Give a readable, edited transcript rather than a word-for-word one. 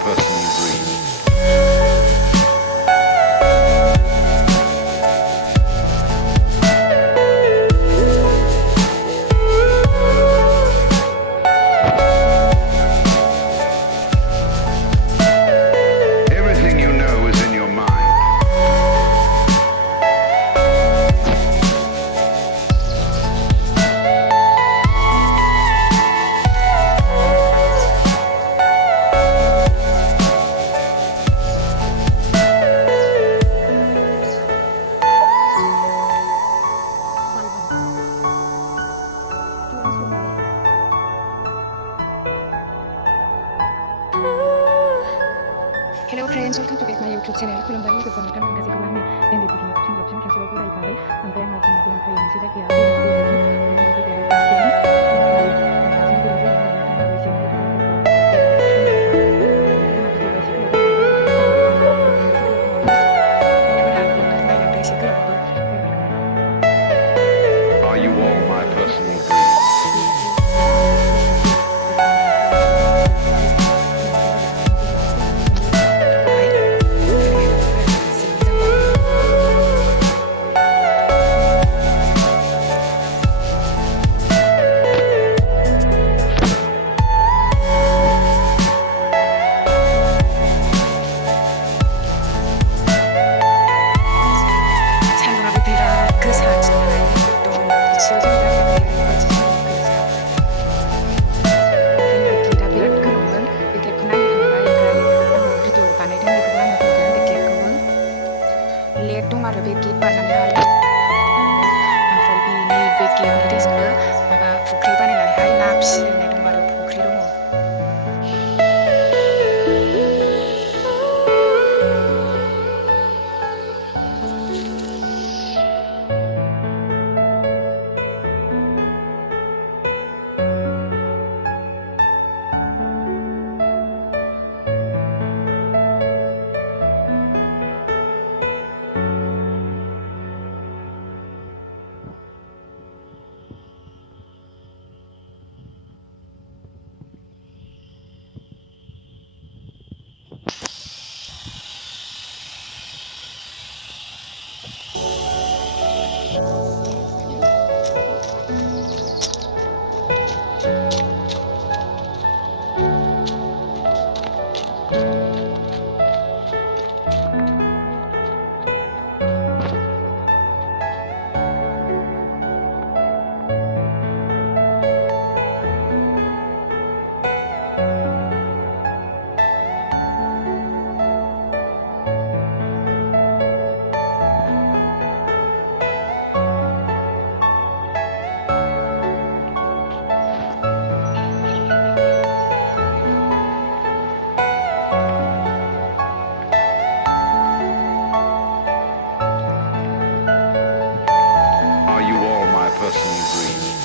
person you breathe. Everything you know is in your mind. Hello friends, welcome to my YouTube channel. खुलुमबाय लोगोफोर नोंथांमोन गासैखौबो आंनि and video फिन खेबसेबाव बरायबाय। ओमफ्राय आङो दिनै दंफैयो मोनसे जायगायाव Are you all my person you breathe? सान्दुङाबो बिराद गोसा दिनैहाय एकदम एसेल' जों गेटआ बिराद गोलावमोन। बे गेटखौ नायहैखांबाय ओमफ्राय आङो भिडिअ बानायदों बेखौबो आङो होगोन। बे गेटखौबो लेक दं आरो बे गेट बारनानैहाय ओमफ्राय बेनि बे गेटनि दैजोंनो माबा फुख्रि बानायनानैहाय ना फिसिनाय दं आरो फुख्रि दङ। Are you all my person you breathe?